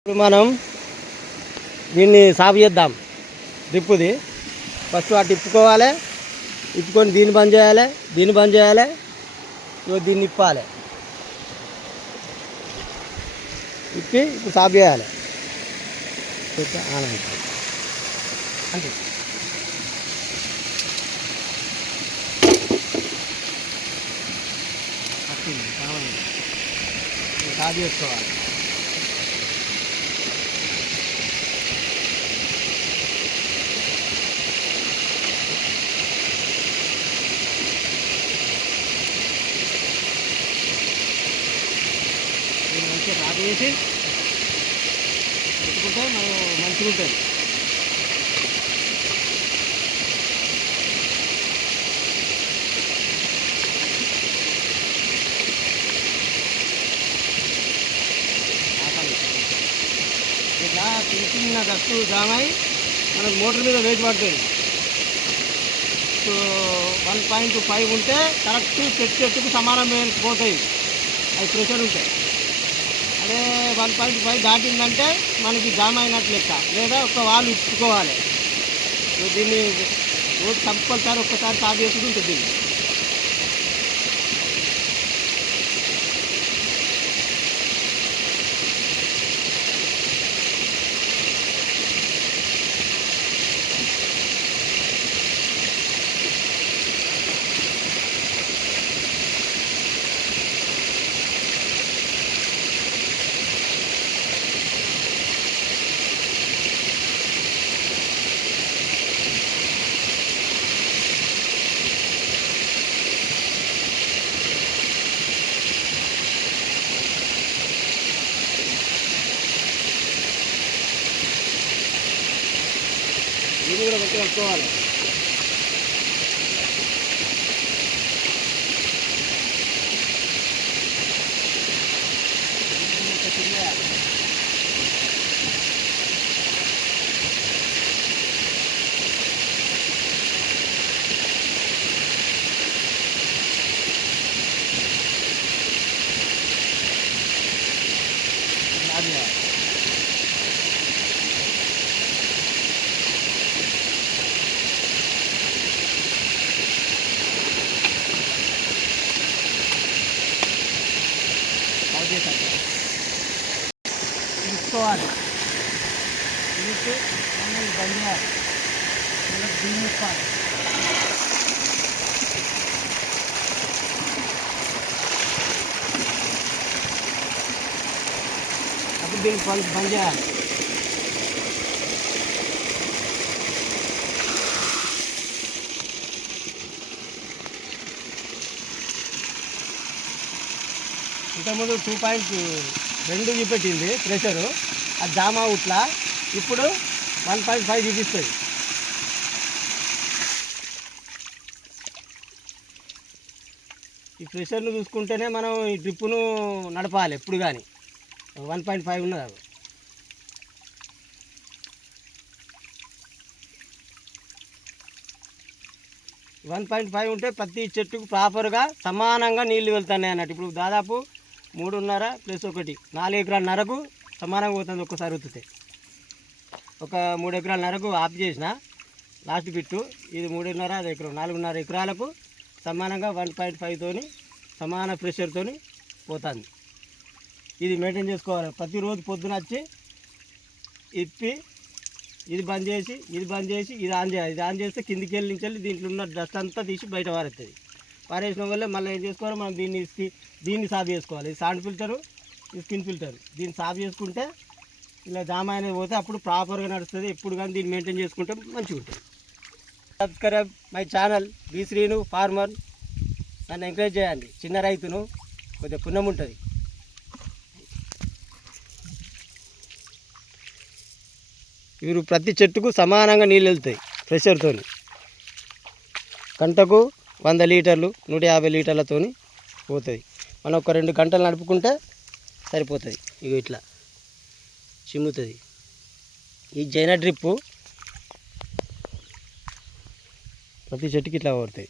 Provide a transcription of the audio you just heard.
ఇప్పుడు మనం దీన్ని సాగు చేద్దాం. డ్రిప్పుది ఫస్ట్ అటు తిప్పుకోవాలి, తిప్పుకొని దీన్ని బంద్ చేయాలి, దీన్ని బంద్ చేయాలి, దీన్ని ఇప్పాలి, ఇప్పి ఇప్పుడు సాగు చేయాలి అంటే సాగు చేసుకోవాలి. మంచిగా సాగు చేసి పెట్టుకుంటే మనం మంచిగా ఉంటుంది. ఇట్లా చిన్న చిన్న గట్టు జామాయి మనకు మోటార్ మీద వెయిట్ పడుతుంది. సో 1.5 ఉంటే కరెక్ట్ చెట్టుకు సమానం పోతాయి, అవి ప్రెషర్ ఉంటాయి. అదే 1.5 దాటిందంటే మనకి జామ అయినట్లు లెక్క, లేదా ఒక వాళ్ళు ఇచ్చుకోవాలి. దీన్ని రోజు కంపల్సరీ ఒక్కసారి సాగు చేసుకుంటూ ఉంటుంది దీన్ని. దీన్ని కూడా మంచిగా కలుపుకోవాలి. తీసుకోవాలి, తీసి బంద్ చేయాలి, దీన్ని ఇప్పాలి. అప్పుడు దీన్ని బంద్ చేయాలి. ఇంతకుముందు 2.2 చూపెట్టింది ప్రెషరు, ఆ జామ ఉట్లా. ఇప్పుడు 1.5 చూపిస్తుంది. ఈ ప్రెషర్ను చూసుకుంటేనే మనం ఈ డ్రిప్పును నడపాలి ఎప్పుడు కానీ. 1.5 ఉన్నది అది. వన్ 1.5 ఉంటే ప్రతి చెట్టుకు ప్రాపర్గా సమానంగా నీళ్ళు వెళ్తున్నాయి అన్నట్టు. ఇప్పుడు దాదాపు 3.5 + 1 4 ఎకరాలన్నరకు సమానంగా పోతుంది ఒక్కసారి ఉత్తితే. ఒక 3 ఎకరాలన్నరకు ఆఫ్ చేసిన లాస్ట్ బిట్టు, ఇది 3.5 అది ఎకరం 4.5 ఎకరాలకు సమానంగా 1.5తోని సమాన ప్రెషర్తోని పోతుంది. ఇది మెయింటైన్ చేసుకోవాలి. ప్రతిరోజు పొద్దున వచ్చి ఇప్పి ఇది బంద్ చేసి, ఇది బంద్ చేసి, ఇది ఆన్ చేయాలి. ఇది ఆన్ చేస్తే కిందికి వెళ్ళి దీంట్లో ఉన్న డస్ట్ అంతా తీసి బయట పారేస్తుంది. పారేసిన వల్ల మళ్ళీ ఏం చేసుకోవాలి, మనం దీన్ని సాఫ్ చేసుకోవాలి. ఇది సాండ్ ఫిల్టరు, ఇది స్కిన్ ఫిల్టర్. దీన్ని సాఫ్ చేసుకుంటే ఇలా జామ అనేది పోతే అప్పుడు ప్రాపర్గా నడుస్తుంది. ఎప్పుడు కానీ దీన్ని మెయింటైన్ చేసుకుంటే మంచిగా ఉంటుంది. Subscribe my channel B Srinu farmer. నన్ను ఎంకరేజ్ చేయండి, చిన్న రైతును, కొద్దిగా పుణ్యం ఉంటుంది. వీరు ప్రతి చెట్టుకు సమానంగా నీళ్ళు వెళ్తాయి ప్రెషర్తో. గంటకు 100 లీటర్లు 150 లీటర్లతో పోతుంది. మనం ఒక 2 గంటలు నడుపుకుంటే సరిపోతుంది. ఇక ఇట్లా చిమ్ముతుంది. ఈ జైన డ్రిప్పు ప్రతి చెట్టుకి ఇట్లా పడుతుంది.